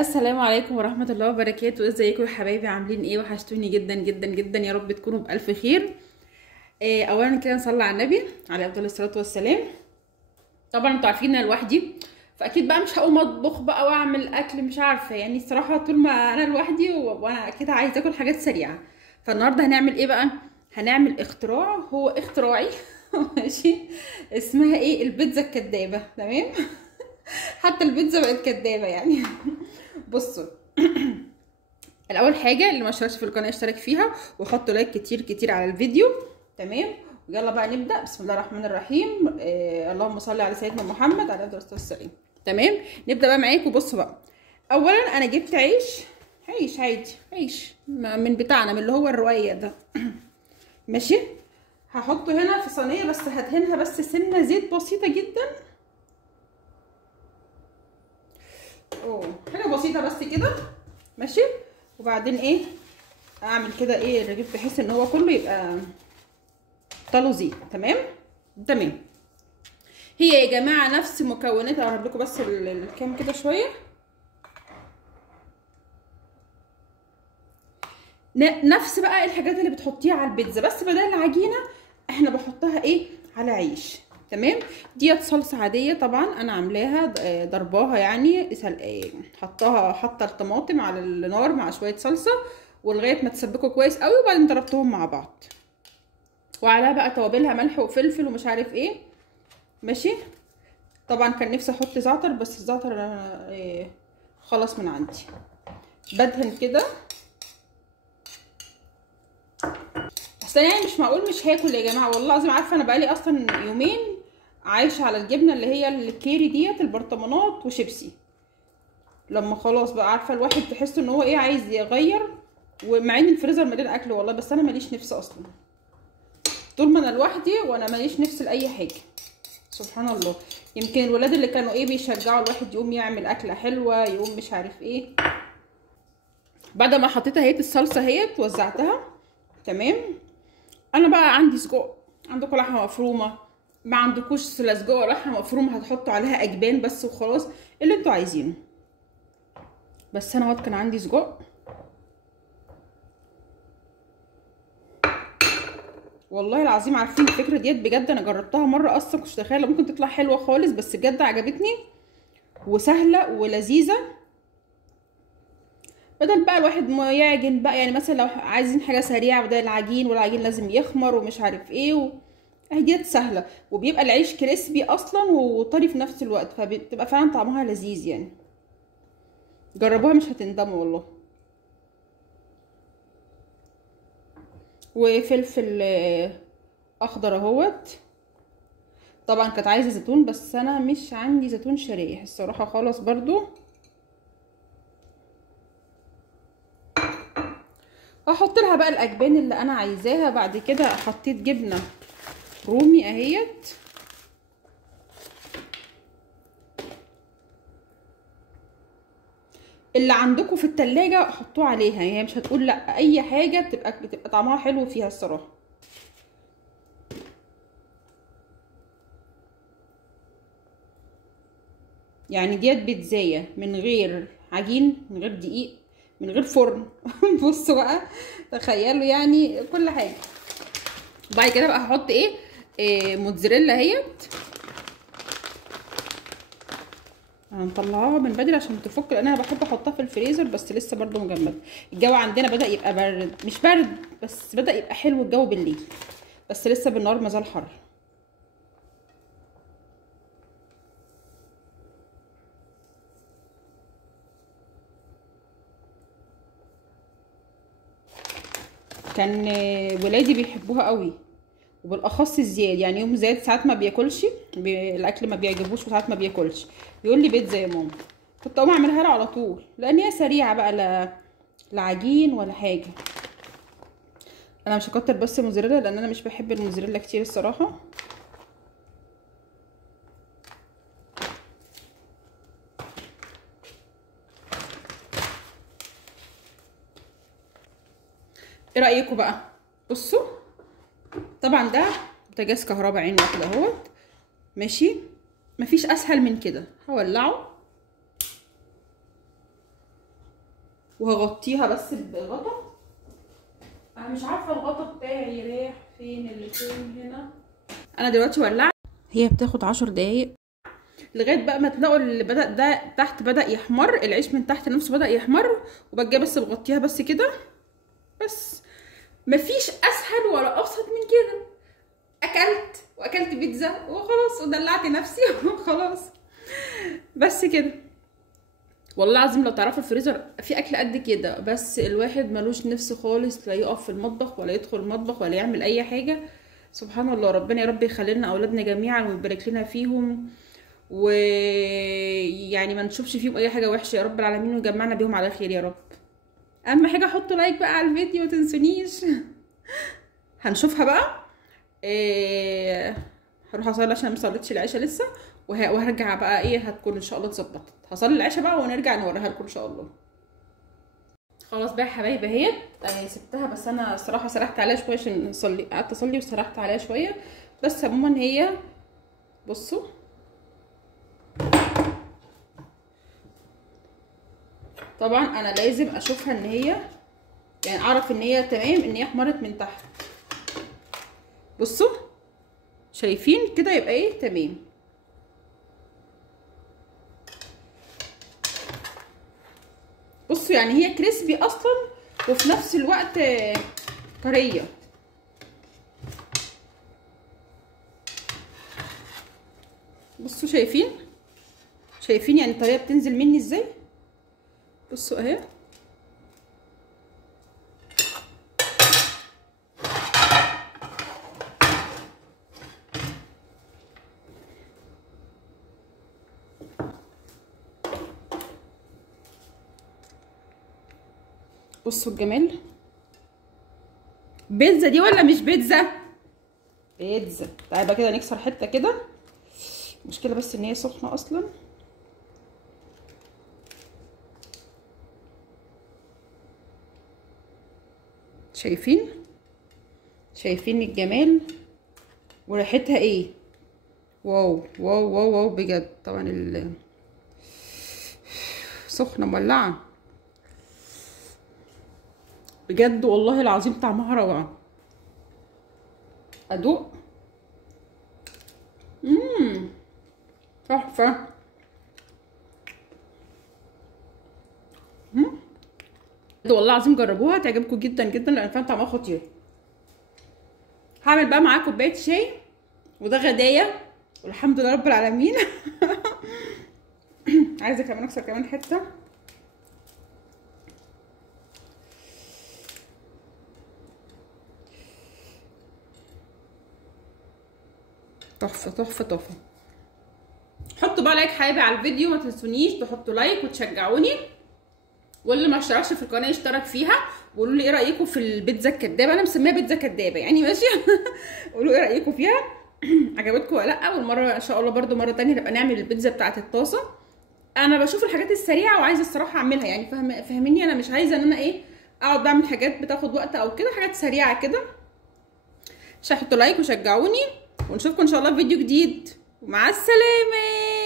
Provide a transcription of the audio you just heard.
السلام عليكم ورحمة الله وبركاته. ازيكم يا حبايبي؟ عاملين ايه؟ وحشتوني جدا جدا جدا، يا رب تكونوا بألف خير. اولا كده نصلي على النبي عليه افضل الصلاة والسلام. طبعا انتوا عارفين انا لوحدي، فاكيد بقى مش هقوم اطبخ بقى واعمل اكل، مش عارفة يعني الصراحة. طول ما انا لوحدي وانا اكيد عايزة اكل حاجات سريعة. فالنهاردة هنعمل ايه بقى؟ هنعمل اختراع، هو اختراعي ماشي. اسمها ايه؟ البيتزا الكدابة. تمام. حتى البيتزا بقت كدابة يعني. بصوا، الاول حاجه اللي ما اشتركش في القناه اشترك فيها وحط لايك كتير كتير على الفيديو. تمام. ويلا بقى نبدا. بسم الله الرحمن الرحيم. اللهم صل على سيدنا محمد عليه الصلاه والسلام. تمام. نبدا بقى معاكم. بصوا بقى، اولا انا جبت عيش عادي، عيش من بتاعنا، من اللي هو الرقيق ده. ماشي. هحطه هنا في صينيه، بس هدهنها بس سنه زيت بسيطه جدا. حاجه بسيطه بس كده. ماشي. وبعدين ايه؟ اعمل كده ايه الرغيف بحيث ان هو كله يبقى طاله زيت. تمام. تمام. هي يا جماعه نفس مكونات، اقرب لكم بس الكام كده شويه. نفس بقى الحاجات اللي بتحطيها على البيتزا، بس بدل العجينه احنا بحطها ايه؟ على عيش. تمام. ديت صلصه عاديه طبعا انا عاملاها، ضرباها يعني، حاطه الطماطم على النار مع شويه صلصه ولغايه ما تسبكوا كويس قوي، وبعدين ضربتهم مع بعض، وعليها بقى توابلها ملح وفلفل ومش عارف ايه. ماشي. طبعا كان نفسي احط زعتر، بس الزعتر خلص من عندي. بدهن كده. بس انا يعني مش معقول مش هاكل يا جماعه، والله العظيم. عارفه انا بقالي اصلا يومين عايشه على الجبنه اللي هي الكيري ديت، البرطمانات وشيبسي. لما خلاص بقى عارفه الواحد تحس ان هو ايه، عايز يغير. ومع ان الفريزر مليان اكل والله، بس انا ماليش نفس اصلا. طول ما انا لوحدي وانا ماليش نفس لاي حاجه. سبحان الله. يمكن الولاد اللي كانوا ايه بيشجعوا الواحد يقوم يعمل اكله حلوه، يقوم مش عارف ايه. بعد ما حطيتها اهيت الصلصه اهيت وزعتها. تمام. انا بقى عندي سجق، عندكم لحمه مفرومه، ما عندكوش لا سجق ولا لحمه مفرومه هتحطوا عليها اجبان بس وخلاص، اللي انتوا عايزينه. بس انا كان عندي سجق. والله العظيم عارفين الفكره ديت بجد انا جربتها مره، اصلا كنتش متخيله ممكن تطلع حلوه خالص، بس بجد عجبتني وسهله ولذيذه. بدل بقى الواحد ما يعجن بقى، يعني مثلا لو عايزين حاجه سريعه بدل العجين، والعجين لازم يخمر ومش عارف ايه اهي ديت سهله، وبيبقى العيش كريسبي اصلا وطري في نفس الوقت، فبتبقى فعلا طعمها لذيذ يعني. جربوها مش هتندموا والله. وفلفل اخضر اهوت. طبعا كانت عايزه زيتون، بس انا مش عندي زيتون شرايح الصراحه خالص برضو. هحط لها بقى الاجبان اللي انا عايزاها. بعد كده حطيت جبنه رومي اهيت. اللي عندكم في التلاجة حطوه عليها، يعني هي مش هتقول لا، اي حاجه بتبقى طعمها حلو فيها الصراحه. يعني ديت بيتزايه من غير عجين، من غير دقيق، من غير فرن. بصوا بقى، تخيلوا يعني كل حاجه. وبعد كده بقى هحط إيه موتزاريلا اهيت. هنطلعها من بدري عشان تفك، لان انا بحب احطها في الفريزر، بس لسه برضو مجمده. الجو عندنا بدا يبقى برد، مش برد بس بدا يبقى حلو الجو بالليل، بس لسه بالنهار مازال حر. كان ولادي بيحبوها قوي، وبالاخص زياد. يعني يوم زياد ساعات ما بياكلش، الاكل ما بيعجبوش، وساعات ما بياكلش يقول لي بيتزا يا ماما. كنت اقوم اعملها له على طول، لان هي سريعه بقى، لا عجين ولا حاجه. انا مش هكتر بس موزاريلا، لان انا مش بحب الموزاريلا كتير الصراحه. ايه رايكم بقى؟ بصوا، طبعا ده بوتاجاز كهرباء عين كده اهوت. ماشي. مفيش اسهل من كده. هولعه. وهغطيها بس بغطا. انا مش عارفه الغطا بتاعي رايح فين، اللي فين هنا. انا دلوقتي ولعت، هي بتاخد 10 دقايق لغايه بقى ما تلاقوا اللي بدا ده تحت بدا يحمر، العيش من تحت نفسه بدا يحمر، وبجي بس بغطيها بس كده بس. مفيش اسهل ولا ابسط من كده. اكلت بيتزا وخلاص ودلعت نفسي وخلاص بس كده. والله العظيم لو تعرفوا الفريزر في اكل قد كده، بس الواحد ملوش نفس خالص لا يقف في المطبخ ولا يدخل المطبخ ولا يعمل اي حاجه. سبحان الله، ربنا يا رب يخلي لنا اولادنا جميعا ويبارك لنا فيهم، ويعني ما نشوفش فيهم اي حاجه وحشه يا رب العالمين، ويجمعنا بيهم على خير يا رب. اهم حاجه حطوا لايك بقى على الفيديو متنسونيش. هنشوفها بقى. هروح اصلي عشان ما صليتش العشاء لسه، وهرجع بقى ايه هتكون ان شاء الله اتظبطت. هصلي العشاء بقى ونرجع نوريها لكم ان شاء الله. خلاص بقى يا حبايبي اهيت. سبتها بس انا الصراحه سرحت عليها شويه عشان اصلي، قعدت اصلي وسرحت عليها شويه. بس عموما هي بصوا طبعا انا لازم اشوفها ان هي يعني اعرف ان هي تمام، ان هي احمرت من تحت. بصوا شايفين كده يبقى ايه تمام. بصوا يعني هي كريسبي اصلا وفي نفس الوقت طريه. بصوا شايفين يعني الطريقه بتنزل مني ازاي. بصوا اهي. بصوا الجمال. بيتزا دي ولا مش بيتزا؟ بيتزا. تعالى بقى كده نكسر حته كده. المشكله بس ان هي سخنه اصلا. شايفين الجمال وريحتها ايه. واو واو واو واو بجد. طبعا سخنه مولعه بجد والله العظيم، طعمها روعه. ادوق. تحفه. والله العظيم جربوها تعجبكم جدا جدا، لان فعلا طعمها خطير. هعمل بقى معاه كوبايه شاي، وده غدايا والحمد لله رب العالمين. عايزه كمان اكسر كمان حته. تحفه تحفه تحفه. حطوا بقى لايك حبايبي على الفيديو، ما تنسونيش تحطوا لايك وتشجعوني، واللي ما اشتركش في القناه يشترك فيها. وقولوا لي ايه رايكم في البيتزا الكدابه، انا مسميها بيتزا كدابه يعني ماشي. قولوا ايه رايكم فيها، عجبتكم ولا لا. والمره ان شاء الله برده مره تانية نبقى نعمل البيتزا بتاعه الطاسه. انا بشوف الحاجات السريعه وعايزه الصراحه اعملها، يعني فاهميني. انا مش عايزه ان انا ايه اقعد بعمل حاجات بتاخد وقت او كده، حاجات سريعه كده. مش هحطوا لايك وشجعوني، ونشوفكم ان شاء الله في فيديو جديد، ومع السلامه.